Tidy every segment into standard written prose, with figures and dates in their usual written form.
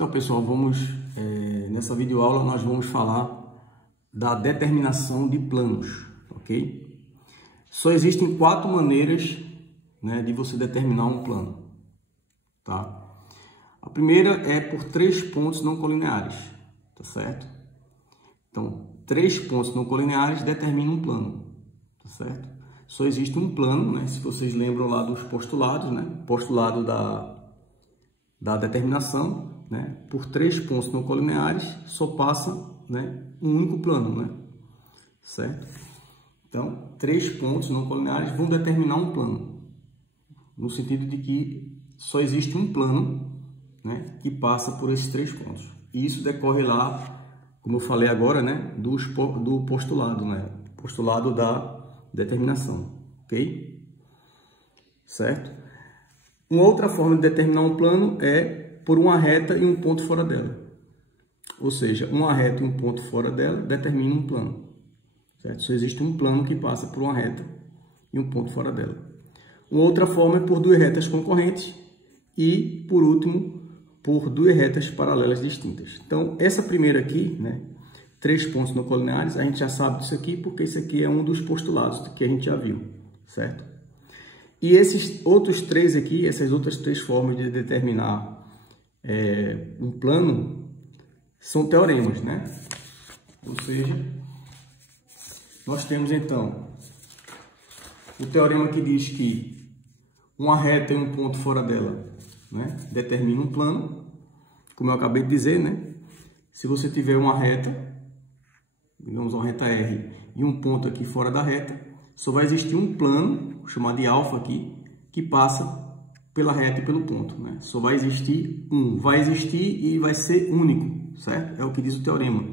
Então, pessoal, nessa videoaula nós vamos falar da determinação de planos, ok? Só existem 4 maneiras, né, de você determinar um plano, tá? A primeira é por 3 pontos não colineares, tá certo? Então, 3 pontos não colineares determinam um plano, tá certo? Só existe um plano, né? Se vocês lembram lá dos postulados, né? Postulado da determinação, né? Por 3 pontos não colineares só passa, né, um único plano, né? Certo? Então, 3 pontos não colineares vão determinar um plano, no sentido de que só existe um plano, né, que passa por esses 3 pontos. E isso decorre lá, como eu falei agora, né, do postulado, né? Postulado da determinação, ok? Certo? Uma outra forma de determinar um plano é por uma reta e um ponto fora dela. Ou seja, uma reta e um ponto fora dela determina um plano, certo? Só existe um plano que passa por uma reta e um ponto fora dela. Uma outra forma é por 2 retas concorrentes e, por último, por 2 retas paralelas distintas. Então, essa primeira aqui, né, 3 pontos não colineares, a gente já sabe disso aqui porque isso aqui é um dos postulados que a gente já viu, certo? E esses outros 3 aqui, essas outras 3 formas de determinar um plano são teoremas, né? Ou seja, nós temos então o teorema que diz que uma reta e um ponto fora dela, né, determina um plano, como eu acabei de dizer, né? Se você tiver uma reta, digamos uma reta R e um ponto aqui fora da reta, só vai existir um plano, chamado de alfa aqui, que passa pela reta e pelo ponto, né? Só vai existir um, vai existir e vai ser único, certo? É o que diz o teorema.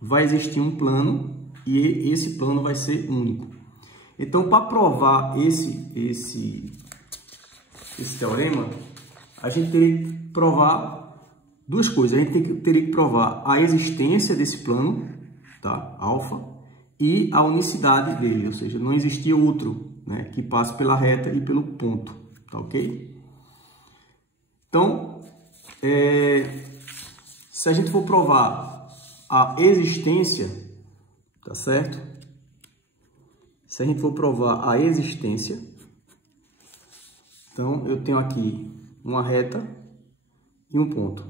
Vai existir um plano e esse plano vai ser único. Então, para provar esse teorema, a gente teria que provar 2 coisas. A gente teria que provar a existência desse plano, tá? Alfa, e a unicidade dele, ou seja, não existia outro, né, que passe pela reta e pelo ponto, tá ok? Então, se a gente for provar a existência, tá certo? Se a gente for provar a existência, então eu tenho aqui uma reta e um ponto,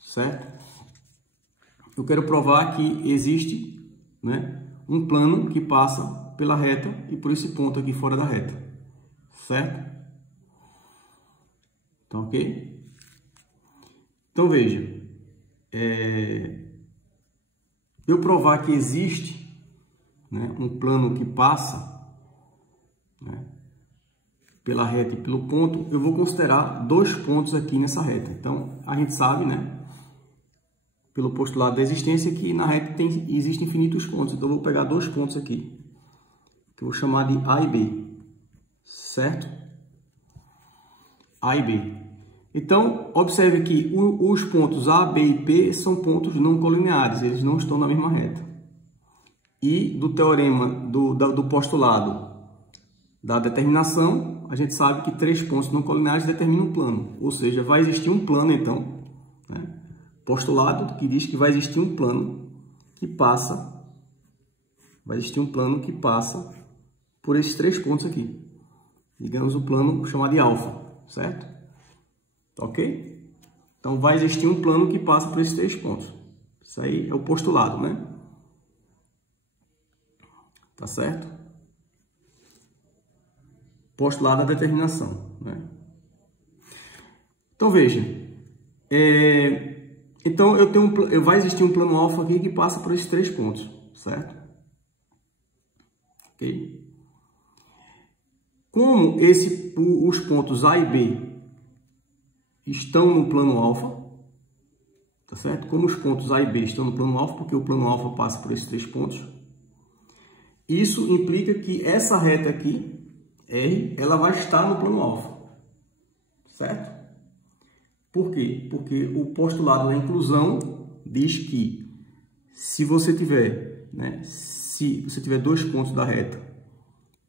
certo? Eu quero provar que existe, né, um plano que passa pela reta e por esse ponto aqui fora da reta, certo? Então, ok? Então, veja, eu provar que existe, né, um plano que passa, né, pela reta e pelo ponto, eu vou considerar 2 pontos aqui nessa reta. Então, a gente sabe, né, pelo postulado da existência, que na reta existem infinitos pontos. Então, eu vou pegar 2 pontos aqui, que eu vou chamar de A e B, certo? A e B. Então, observe que os pontos A, B e P são pontos não colineares, eles não estão na mesma reta. E do teorema, do postulado da determinação, a gente sabe que 3 pontos não colineares determinam um plano. Ou seja, vai existir um plano, então, né? Postulado que diz que vai existir um plano que passa, por esses 3 pontos aqui. Digamos o plano chamado de alfa, certo? Ok? Então, vai existir um plano que passa por esses 3 pontos. Isso aí é o postulado, né? Tá certo? Postulado da determinação, né? Então, veja. Então, vai existir um plano alfa aqui que passa por esses 3 pontos, certo? Ok? Como os pontos A e B estão no plano alfa, tá certo? Como os pontos A e B estão no plano alfa, porque o plano alfa passa por esses 3 pontos, isso implica que essa reta aqui, R, ela vai estar no plano alfa, certo? Por quê? Porque o postulado da inclusão diz que se você tiver, né, se você tiver 2 pontos da reta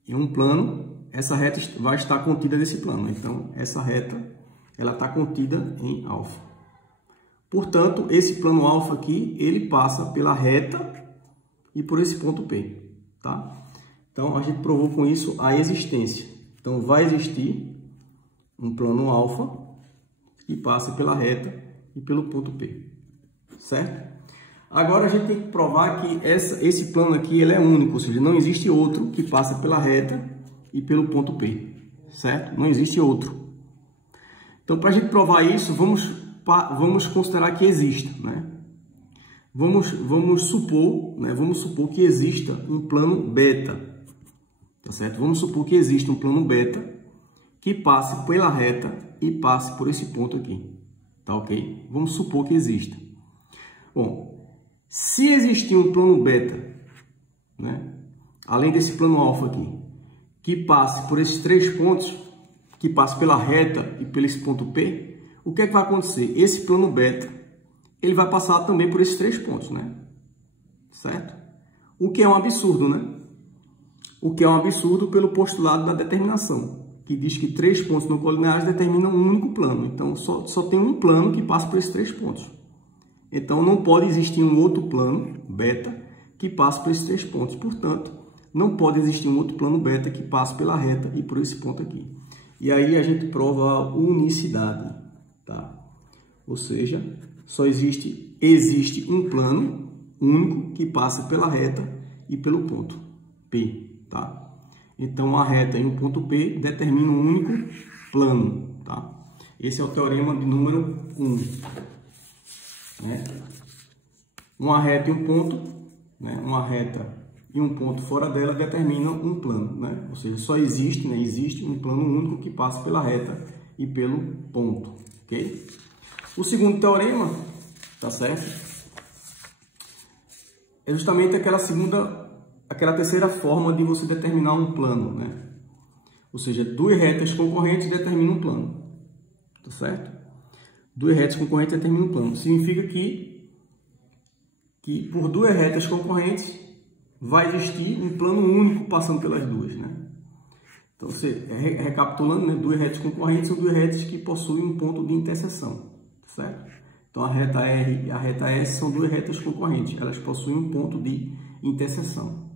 em um plano, essa reta vai estar contida nesse plano. Então, essa reta ela está contida em alfa. Portanto, esse plano alfa aqui, ele passa pela reta e por esse ponto P, tá? Então, a gente provou com isso a existência. Então, vai existir um plano alfa que passa pela reta e pelo ponto P, certo? Agora, a gente tem que provar que esse plano aqui ele é único, ou seja, não existe outro que passa pela reta e pelo ponto P, certo? Não existe outro. Então, para a gente provar isso, vamos considerar que exista, né? Vamos supor que exista um plano beta, tá certo? Vamos supor que exista um plano beta que passe pela reta e passe por esse ponto aqui, tá ok? Vamos supor que exista. Bom, se existir um plano beta, né, além desse plano alfa aqui, que passe por esses 3 pontos, que passe pela reta e pelo esse ponto P, o que é que vai acontecer? Esse plano beta, ele vai passar também por esses 3 pontos, né? Certo? O que é um absurdo, né? O que é um absurdo pelo postulado da determinação, que diz que 3 pontos não colineares determinam um único plano. Então, só tem um plano que passa por esses 3 pontos. Então, não pode existir um outro plano beta que passe por esses 3 pontos. Portanto, não pode existir um outro plano beta que passe pela reta e por esse ponto aqui. E aí a gente prova a unicidade, tá? Ou seja, só existe um plano único que passa pela reta e pelo ponto P, tá? Então, a reta e o ponto P determinam um único plano, tá? Esse é o teorema de número 1. Né? Uma reta e um ponto, né? Uma reta e um ponto fora dela determinam um plano, né? Ou seja, só existe um plano único que passa pela reta e pelo ponto, ok? O segundo teorema, tá certo? É justamente aquela terceira forma de você determinar um plano, né? Ou seja, 2 retas concorrentes determinam um plano, tá certo? 2 retas concorrentes determinam um plano. Significa que por 2 retas concorrentes vai existir um plano único passando pelas duas, né? Então, recapitulando, né? 2 retas concorrentes são 2 retas que possuem um ponto de interseção, certo? Então, a reta R e a reta S são 2 retas concorrentes, elas possuem um ponto de interseção.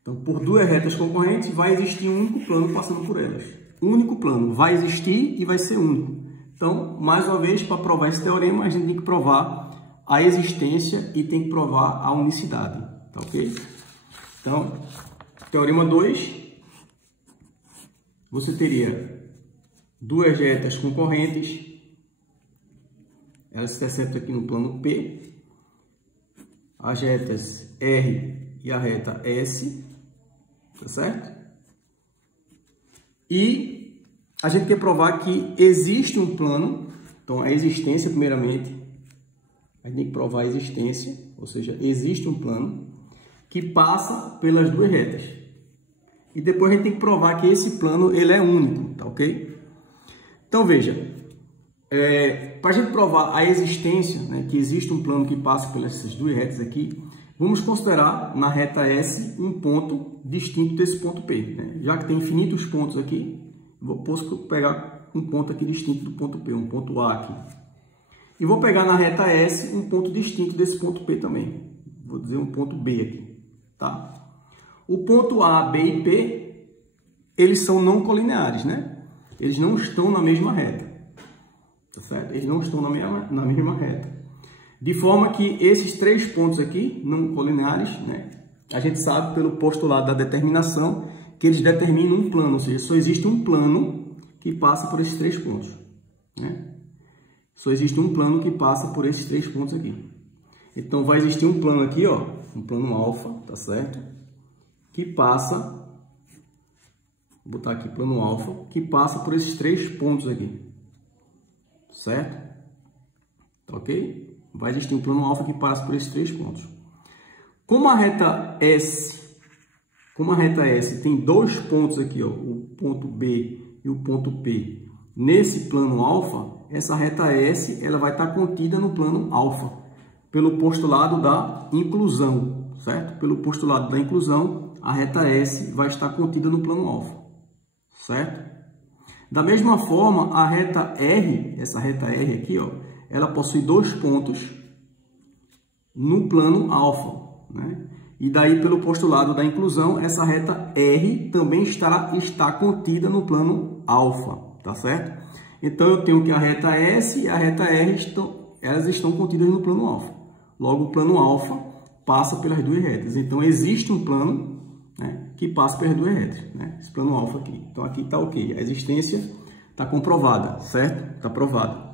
Então, por 2 retas concorrentes, vai existir um único plano passando por elas. Um único plano vai existir e vai ser único. Então, mais uma vez, para provar esse teorema, a gente tem que provar a existência e tem que provar a unicidade, tá ok? Então, teorema 2, você teria 2 retas concorrentes, elas se interceptam aqui no plano P, as retas R e a reta S, tá certo? E a gente quer provar que existe um plano, então a existência primeiramente, a gente tem que provar a existência, ou seja, existe um plano que passa pelas 2 retas. E depois a gente tem que provar que esse plano ele é único, tá ok? Então veja, para a gente provar a existência, né, que existe um plano que passa pelas 2 retas aqui, vamos considerar na reta S um ponto distinto desse ponto P, né? Já que tem infinitos pontos aqui, posso pegar um ponto aqui distinto do ponto P, um ponto A aqui. E vou pegar na reta S um ponto distinto desse ponto P também. Vou dizer um ponto B aqui, tá? O ponto A, B e P, eles são não colineares, né? Eles não estão na mesma reta, tá certo? Eles não estão na mesma reta. De forma que esses 3 pontos aqui, não colineares, né? A gente sabe pelo postulado da determinação que eles determinam um plano, ou seja, só existe um plano que passa por esses 3 pontos, né? Só existe um plano que passa por esses 3 pontos aqui. Então, vai existir um plano aqui, ó, um plano alfa, tá certo? Que passa, vou botar aqui plano alfa, que passa por esses 3 pontos aqui, certo? Tá ok? Vai existir um plano alfa que passa por esses 3 pontos. Como a reta S tem 2 pontos aqui, ó, o ponto B e o ponto P, nesse plano alfa, essa reta S ela vai estar contida no plano alfa, pelo postulado da inclusão, certo? Pelo postulado da inclusão, a reta S vai estar contida no plano alfa, certo? Da mesma forma, a reta R, essa reta R aqui, ó, ela possui 2 pontos no plano alfa, né? E daí, pelo postulado da inclusão, essa reta R também está contida no plano alfa, tá certo? Então, eu tenho que a reta S e a reta R elas estão contidas no plano alfa. Logo, o plano alfa passa pelas 2 retas. Então, existe um plano, né, que passa pelas 2 retas, né? Esse plano alfa aqui. Então, aqui está ok. A existência está comprovada, certo? Está provada.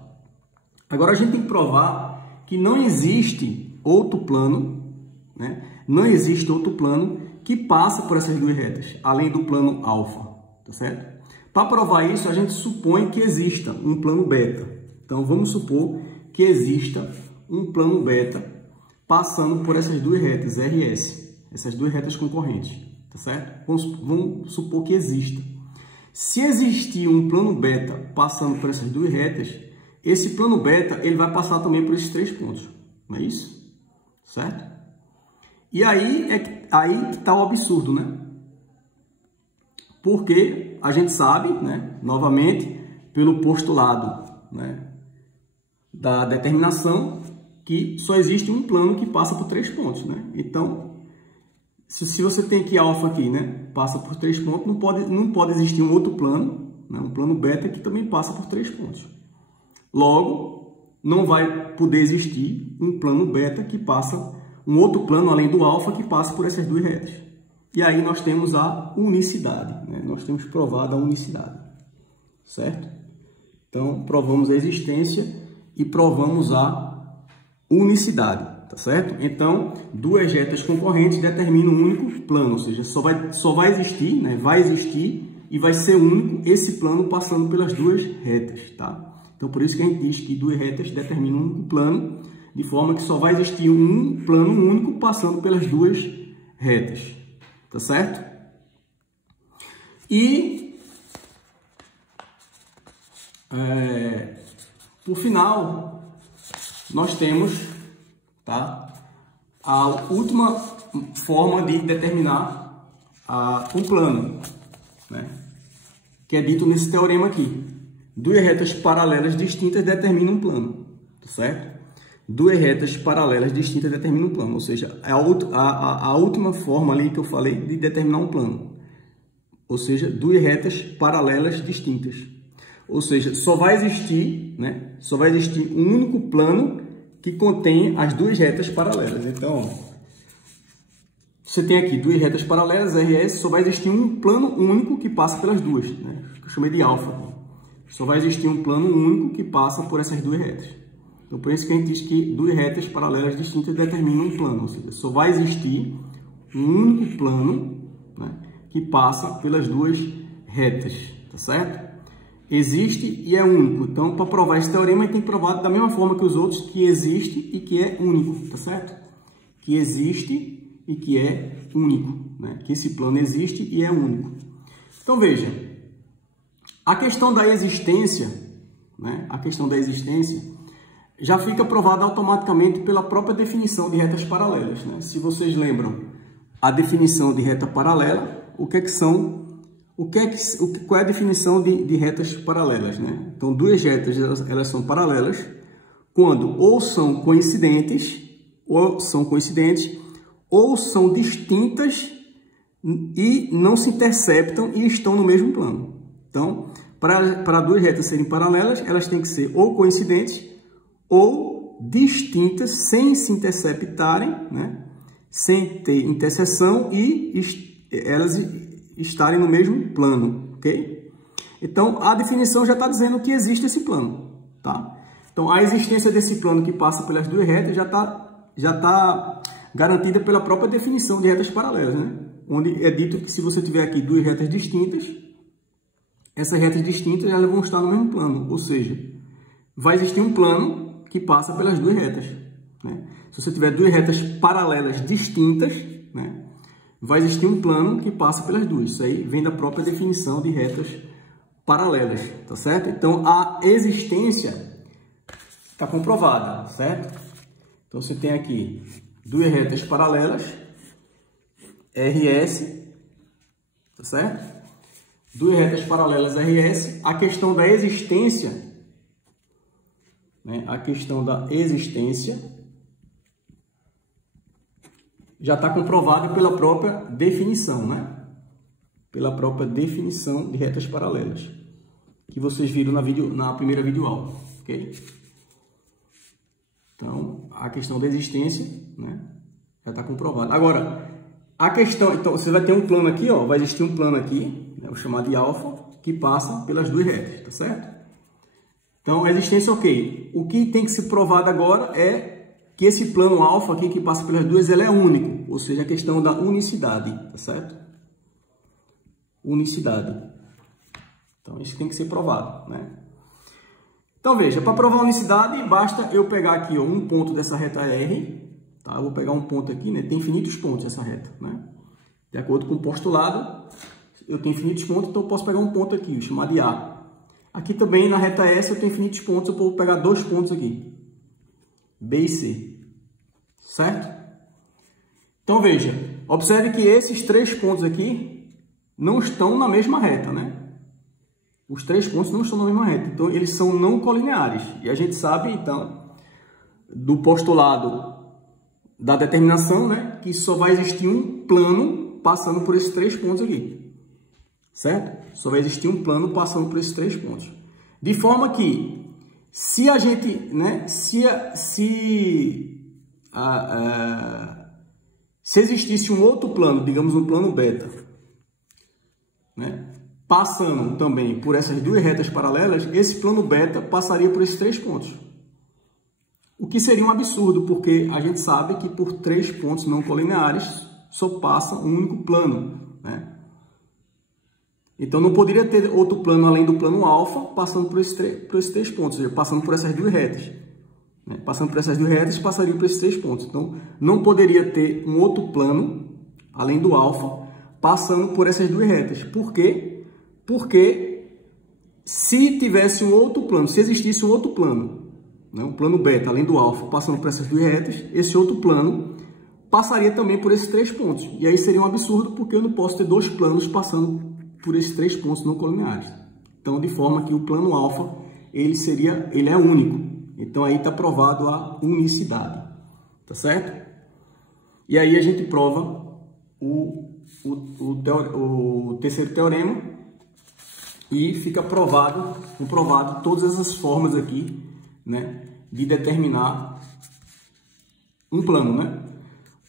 Agora, a gente tem que provar que não existe outro plano, né? Não existe outro plano que passa por essas 2 retas, além do plano alfa, tá certo? Para provar isso, a gente supõe que exista um plano beta. Então, vamos supor que exista um plano beta passando por essas 2 retas, R e S, essas 2 retas concorrentes, tá certo? Vamos supor que exista. Se existir um plano beta passando por essas 2 retas, esse plano beta ele vai passar também por esses 3 pontos, não é isso? Certo? E aí que está o absurdo, né? Porque a gente sabe, né, novamente, pelo postulado, né, da determinação, que só existe um plano que passa por 3 pontos, né? Então, se você tem aqui alfa aqui, né, passa por 3 pontos, não pode existir um outro plano, né, um plano beta que também passa por 3 pontos. Logo, não vai poder existir um plano beta que passa, um outro plano além do alfa que passa por essas 2 retas. E aí nós temos a unicidade, né? Nós temos provado a unicidade, certo? Então, provamos a existência e provamos a unicidade, tá certo? Então, 2 retas concorrentes determinam um único plano, ou seja, só vai existir, né? Vai existir e vai ser único esse plano passando pelas 2 retas, tá? Então, por isso que a gente diz que 2 retas determinam um único plano, de forma que só vai existir um plano único passando pelas 2 retas, tá certo? E, por final, nós temos, tá, a última forma de determinar um plano, né, que é dito nesse teorema aqui. 2 retas paralelas distintas determinam um plano, tá certo? 2 retas paralelas distintas determinam um plano, ou seja, a última forma ali que eu falei de determinar um plano. Ou seja, 2 retas paralelas distintas. Ou seja, só vai existir, né? Só vai existir um único plano que contém as 2 retas paralelas. Então, você tem aqui 2 retas paralelas, R e S, só vai existir um plano único que passa pelas 2, né? Que eu chamei de alfa. Só vai existir um plano único que passa por essas 2 retas. Então, por isso que a gente diz que 2 retas paralelas distintas determinam um plano. Ou seja, só vai existir um único plano, né, que passa pelas 2 retas, tá certo? Existe e é único. Então, para provar esse teorema, a gente tem que provar da mesma forma que os outros, que existe e que é único, tá certo? Que existe e que é único, né? Que esse plano existe e é único. Então, veja, a questão da existência, né? A questão da existência já fica provada automaticamente pela própria definição de retas paralelas, né? Se vocês lembram a definição de reta paralela, qual é a definição de retas paralelas, né? Então, 2 retas elas são paralelas quando ou são coincidentes ou são distintas e não se interceptam e estão no mesmo plano. Então, para 2 retas serem paralelas, elas têm que ser ou coincidentes ou distintas, sem se interceptarem, né? Sem ter interseção e elas estarem no mesmo plano, ok? Então, a definição já está dizendo que existe esse plano, tá? Então, a existência desse plano que passa pelas 2 retas já tá garantida pela própria definição de retas paralelas, né? Onde é dito que se você tiver aqui 2 retas distintas, essas retas distintas elas vão estar no mesmo plano, ou seja, vai existir um plano que passa pelas 2 retas, né? Se você tiver 2 retas paralelas distintas, né, vai existir um plano que passa pelas 2. Isso aí vem da própria definição de retas paralelas, tá certo? Então, a existência está comprovada, certo? Então, você tem aqui 2 retas paralelas, RS, tá certo? 2 retas paralelas RS. A questão da existência né, a questão da existência já está comprovada pela própria definição, né? Pela própria definição de retas paralelas, que vocês viram na primeira videoaula, ok? Então, a questão da existência, né, já está comprovada. Agora, a questão... Então, você vai ter um plano aqui, ó, vai existir um plano aqui, né, o chamado de alfa, que passa pelas duas retas, tá certo? Então, a existência, ok. O que tem que ser provado agora é que esse plano alfa aqui, que passa pelas duas, ele é único, ou seja, a questão da unicidade, tá certo? Unicidade. Então, isso tem que ser provado, né? Então, veja, para provar a unicidade, basta eu pegar aqui, ó, um ponto dessa reta R, tá? Eu vou pegar um ponto aqui, né? Tem infinitos pontos essa reta, né? De acordo com o postulado, eu tenho infinitos pontos, então eu posso pegar um ponto aqui, chamado de A. Aqui também, na reta S, eu tenho infinitos pontos, eu vou pegar dois pontos aqui, B e C, certo? Então, veja, observe que esses três pontos aqui não estão na mesma reta, né? Os três pontos não estão na mesma reta, então eles são não colineares. E a gente sabe, então, do postulado da determinação, né, que só vai existir um plano passando por esses três pontos aqui, certo? Só vai existir um plano passando por esses três pontos. De forma que, se a gente, né, se existisse um outro plano, digamos um plano beta, né, passando também por essas duas retas paralelas, esse plano beta passaria por esses três pontos. O que seria um absurdo, porque a gente sabe que por três pontos não colineares só passa um único plano, né? Então não poderia ter outro plano além do plano alfa passando por esses três pontos, ou seja, passando por essas duas retas. Né? Passando por essas duas retas, passaria por esses três pontos. Então não poderia ter um outro plano além do alfa passando por essas duas retas. Por quê? Porque se tivesse um outro plano, se existisse um outro plano, né, um plano beta, além do alfa, passando por essas duas retas, esse outro plano passaria também por esses três pontos. E aí seria um absurdo, porque eu não posso ter dois planos passando por esses três pontos não colineares. Então, de forma que o plano alfa, ele é único. Então, aí está provado a unicidade. Tá certo? E aí a gente prova o terceiro teorema, e fica comprovado todas essas formas aqui, né, de determinar um plano, né?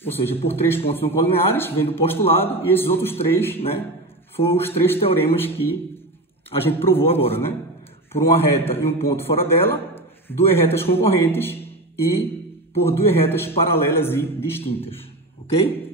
Ou seja, por três pontos não colineares, vem do postulado, e esses outros três, né, foram os três teoremas que a gente provou agora, né? Por uma reta e um ponto fora dela, duas retas concorrentes e por duas retas paralelas e distintas, ok?